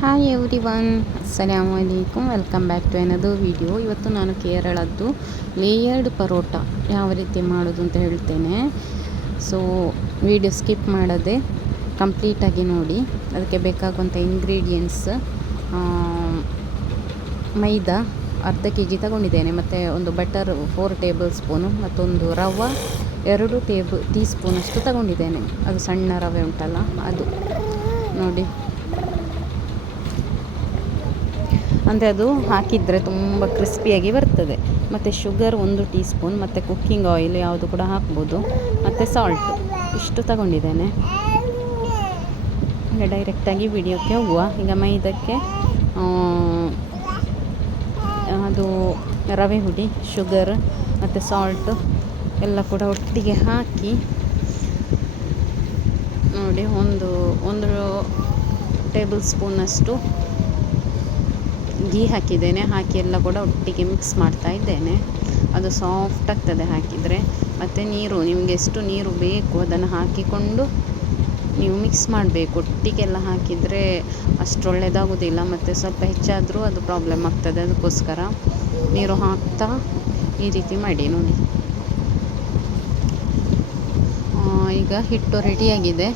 Hi everyone, ಅಸ್ಸಲಾಮು ಅಲೈಕುಮ್. Welcome back to ಏನದು ವಿಡಿಯೋ. ಇವತ್ತು ನಾನು ಕೇರಳದ್ದು ಲೇಯರ್ಡ್ ಪರೋಟ ಯಾವ ರೀತಿ ಮಾಡೋದು ಅಂತ ಹೇಳ್ತೇನೆ. ಸೊ ವಿಡಿಯೋ ಸ್ಕಿಪ್ ಮಾಡದೆ ಕಂಪ್ಲೀಟಾಗಿ ನೋಡಿ. ಅದಕ್ಕೆ ಬೇಕಾಗುವಂಥ ಇಂಗ್ರೀಡಿಯೆಂಟ್ಸ್: ಮೈದಾ ಅರ್ಧ kg ತಗೊಂಡಿದ್ದೇನೆ, ಮತ್ತು ಒಂದು ಬಟರ್ 4 ಟೇಬಲ್ ಸ್ಪೂನು, ಮತ್ತೊಂದು ರವೆ 2 ಟೀ ಸ್ಪೂನಷ್ಟು ತಗೊಂಡಿದ್ದೇನೆ. ಅದು ಸಣ್ಣ ರವೆ ಉಂಟಲ್ಲ ಅದು ನೋಡಿ. ಅಂದರೆ ಅದು ಹಾಕಿದರೆ ತುಂಬ ಕ್ರಿಸ್ಪಿಯಾಗಿ ಬರ್ತದೆ. ಮತ್ತು ಶುಗರ್ 1 ಟೀ ಸ್ಪೂನ್, ಮತ್ತು ಕುಕ್ಕಿಂಗ್ ಆಯಿಲ್ ಯಾವುದು ಕೂಡ ಹಾಕ್ಬೋದು, ಮತ್ತು ಸಾಲ್ಟು ಇಷ್ಟು ತಗೊಂಡಿದ್ದೇನೆ. ಈಗ ಡೈರೆಕ್ಟಾಗಿ ವಿಡಿಯೋಕ್ಕೆ ಹೋಗುವ. ಈಗ ಮೈದಕ್ಕೆ ಅದು ರವೆ ಹುಡಿ, ಶುಗರ್ ಮತ್ತು ಸಾಲ್ಟು ಎಲ್ಲ ಕೂಡ ಒಟ್ಟಿಗೆ ಹಾಕಿ ನೋಡಿ. ಒಂದು ಟೇಬಲ್ ಸ್ಪೂನಷ್ಟು ಗೀ ಹಾಕಿದ್ದೇನೆ. ಹಾಕಿ ಎಲ್ಲ ಕೂಡ ಒಟ್ಟಿಗೆ ಮಿಕ್ಸ್ ಮಾಡ್ತಾ ಇದ್ದೇನೆ. ಅದು ಸಾಫ್ಟ್ ಆಗ್ತದೆ ಹಾಕಿದರೆ. ಮತ್ತು ನೀರು ನಿಮಗೆ ಎಷ್ಟು ನೀರು ಬೇಕು ಅದನ್ನು ಹಾಕಿಕೊಂಡು ನೀವು ಮಿಕ್ಸ್ ಮಾಡಬೇಕು. ಒಟ್ಟಿಗೆಲ್ಲ ಹಾಕಿದರೆ ಅಷ್ಟು ಒಳ್ಳೆಯದಾಗೋದಿಲ್ಲ, ಮತ್ತು ಸ್ವಲ್ಪ ಹೆಚ್ಚಾದರೂ ಅದು ಪ್ರಾಬ್ಲಮ್ ಆಗ್ತದೆ. ಅದಕ್ಕೋಸ್ಕರ ನೀರು ಹಾಕ್ತಾ ಈ ರೀತಿ ಮಾಡಿ ನೋಡಿ. ಈಗ ಹಿಟ್ಟು ರೆಡಿಯಾಗಿದೆ,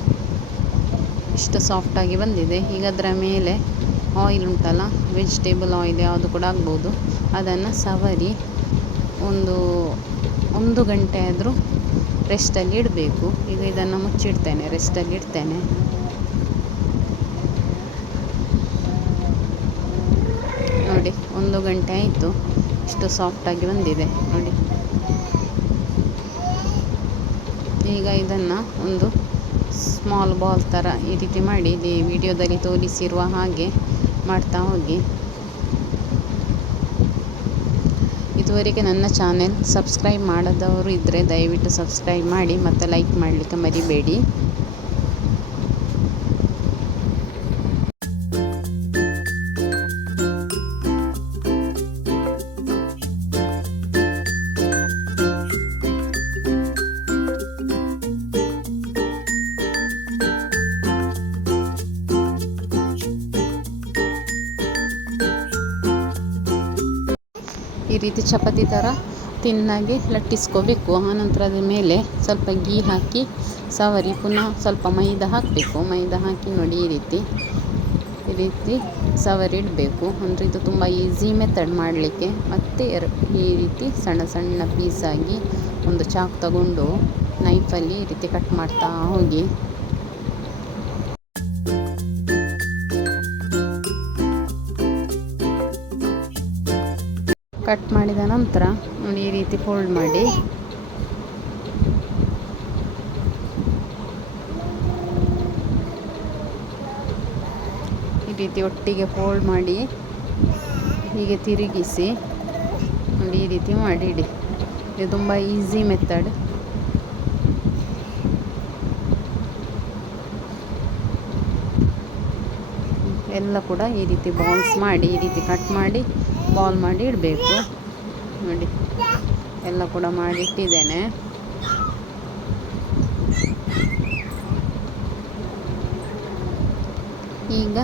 ಇಷ್ಟು ಸಾಫ್ಟಾಗಿ ಬಂದಿದೆ. ಈಗ ಅದರ ಮೇಲೆ ಆಯಿಲ್ ಉಂಟಲ್ಲ, ವೆಜಿಟೇಬಲ್ ಆಯಿಲ್ ಯಾವುದು ಕೂಡ ಆಗ್ಬೋದು, ಅದನ್ನು ಸವರಿ ಒಂದು ಗಂಟೆ ಆದರೂ ರೆಸ್ಟಲ್ಲಿ ಇಡಬೇಕು. ಈಗ ಇದನ್ನು ಮುಚ್ಚಿಡ್ತೇನೆ, ರೆಸ್ಟಲ್ಲಿ ಇಡ್ತೇನೆ. ನೋಡಿ, 1 ಗಂಟೆ ಆಯಿತು, ಇಷ್ಟು ಸಾಫ್ಟಾಗಿ ಬಂದಿದೆ ನೋಡಿ. ಈಗ ಇದನ್ನು ಒಂದು ಸ್ಮಾಲ್ ಬಾಲ್ ಥರ ಈ ರೀತಿ ಮಾಡಿ, ಇಲ್ಲಿ ವಿಡಿಯೋದಲ್ಲಿ ತೋರಿಸಿರುವ ಹಾಗೆ ಮಾಡ್ತಾ ಹೋಗಿ. ಇದುವರೆಗೆ ನನ್ನ ಚಾನೆಲ್ ಸಬ್ಸ್ಕ್ರೈಬ್ ಮಾಡದವರು ಇದ್ದರೆ ದಯವಿಟ್ಟು ಸಬ್ಸ್ಕ್ರೈಬ್ ಮಾಡಿ, ಮತ್ತು ಲೈಕ್ ಮಾಡಲಿಕ್ಕೆ ಮರಿಬೇಡಿ. ಈ ರೀತಿ ಚಪಾತಿ ಥರ ತಿನ್ನಾಗಿ ಲಟ್ಟಿಸ್ಕೋಬೇಕು. ಆನಂತರ ಅದ್ರ ಮೇಲೆ ಸ್ವಲ್ಪ ಗೀ ಹಾಕಿ ಸವರಿ ಪುನಃ ಸ್ವಲ್ಪ ಮೈದಾ ಹಾಕಬೇಕು. ಮೈದಾ ಹಾಕಿ ನೋಡಿ ಈ ರೀತಿ ಸವರಿ ಇಡಬೇಕು. ಅಂದರೆ ಇದು ತುಂಬ ಈಸಿ ಮೆಥಡ್ ಮಾಡಲಿಕ್ಕೆ. ಮತ್ತು ಈ ರೀತಿ ಸಣ್ಣ ಸಣ್ಣ ಪೀಸಾಗಿ ಒಂದು ಚಾಕು ತಗೊಂಡು ನೈಫಲ್ಲಿ ಈ ರೀತಿ ಕಟ್ ಮಾಡ್ತಾ ಹೋಗಿ. ಕಟ್ ಮಾಡಿದ ನಂತರ ನೋಡಿ ಈ ರೀತಿ ಫೋಲ್ಡ್ ಮಾಡಿ. ಈ ರೀತಿ ಒಟ್ಟಿಗೆ ಫೋಲ್ಡ್ ಮಾಡಿ ಹೀಗೆ ತಿರುಗಿಸಿ ನೋಡಿ ಈ ರೀತಿ ಮಾಡಿ ಇಡಿ. ಇದು ತುಂಬ ಈಸಿ ಮೆಥಡ್. ಎಲ್ಲ ಕೂಡ ಈ ರೀತಿ ಬಾಲ್ಸ್ ಮಾಡಿ ಈ ರೀತಿ ಕಟ್ ಮಾಡಿ ಬಾಲ್ ಮಾಡಿ ಇಡಬೇಕು ನೋಡಿ. ಎಲ್ಲ ಕೂಡ ಮಾಡಿ ಇಟ್ಟಿದ್ದೇನೆ. ಈಗ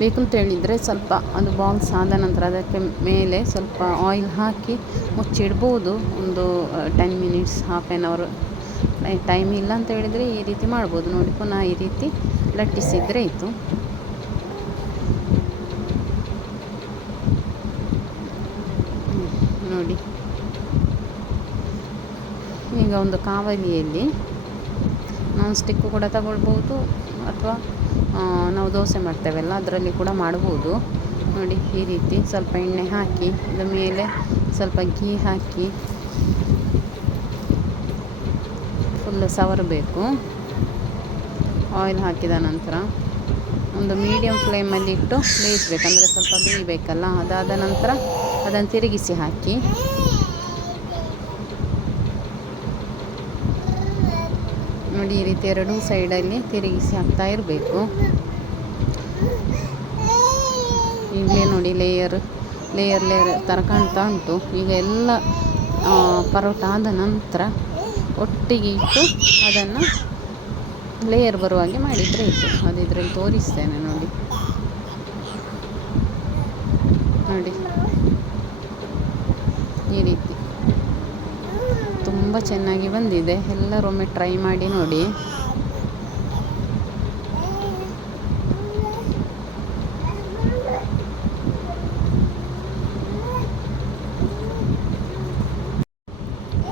ಬೇಕು ಅಂತ ಹೇಳಿದರೆ ಸ್ವಲ್ಪ ಅದು ಬಾಲ್ಸ್ ಆದ ನಂತರ ಅದಕ್ಕೆ ಮೇಲೆ ಸ್ವಲ್ಪ ಆಯಿಲ್ ಹಾಕಿ ಮುಚ್ಚಿಡ್ಬೋದು. ಒಂದು 10 minutes, half an hour. Time ಇಲ್ಲ ಅಂತ ಹೇಳಿದರೆ ಈ ರೀತಿ ಮಾಡ್ಬೋದು ನೋಡಿ. ಪುನಃ ಈ ರೀತಿ ಲಟ್ಟಿಸಿದರೆ ಆಯಿತು. ನೋಡಿ, ಈಗ ಒಂದು ಕಾವಲಿಯಲ್ಲಿ ನಾನ್ ಸ್ಟಿಕ್ಕು ಕೂಡ ತಗೊಳ್ಬೋದು, ಅಥವಾ ನಾವು ದೋಸೆ ಮಾಡ್ತೇವಲ್ಲ ಅದರಲ್ಲಿ ಕೂಡ ಮಾಡ್ಬೋದು ನೋಡಿ. ಈ ರೀತಿ ಸ್ವಲ್ಪ ಎಣ್ಣೆ ಹಾಕಿ ಅದರ ಮೇಲೆ ಸ್ವಲ್ಪ ಗೀ ಹಾಕಿ ಫುಲ್ ಸವರಬೇಕು. ಆಯಿಲ್ ಹಾಕಿದ ನಂತರ ಒಂದು ಮೀಡಿಯಮ್ ಫ್ಲೇಮಲ್ಲಿ ಇಟ್ಟು ಬೇಯಿಸ್ಬೇಕು. ಅಂದರೆ ಸ್ವಲ್ಪ ಬೇಯಬೇಕಲ್ಲ. ಅದಾದ ನಂತರ ಅದನ್ನು ತಿರುಗಿಸಿ ಹಾಕಿ ನೋಡಿ. ಈ ರೀತಿ 2 ಸೈಡಲ್ಲಿ ತಿರುಗಿಸಿ ಹಾಕ್ತಾ ಇರಬೇಕು. ಈಗಲೇ ನೋಡಿ ಲೇಯರ್ ಥರ ಕಾಣ್ತಾ ಉಂಟು. ಈಗ ಎಲ್ಲ ಪರೋಟ ಆದ ನಂತರ ಒಟ್ಟಿಗೆ ಇಟ್ಟು ಅದನ್ನು ಲೇಯರ್ ಬರುವಾಗೆ ಮಾಡಿದರೆ ಇತ್ತು. ಅದು ಇದರಲ್ಲಿ ತೋರಿಸ್ತೇನೆ ನೋಡಿ. ನೋಡಿ ಈ ರೀತಿ ತುಂಬ ಚೆನ್ನಾಗಿ ಬಂದಿದೆ. ಎಲ್ಲರೊಮ್ಮೆ ಟ್ರೈ ಮಾಡಿ ನೋಡಿ.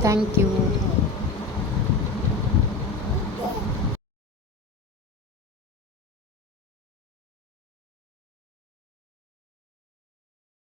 Thank you.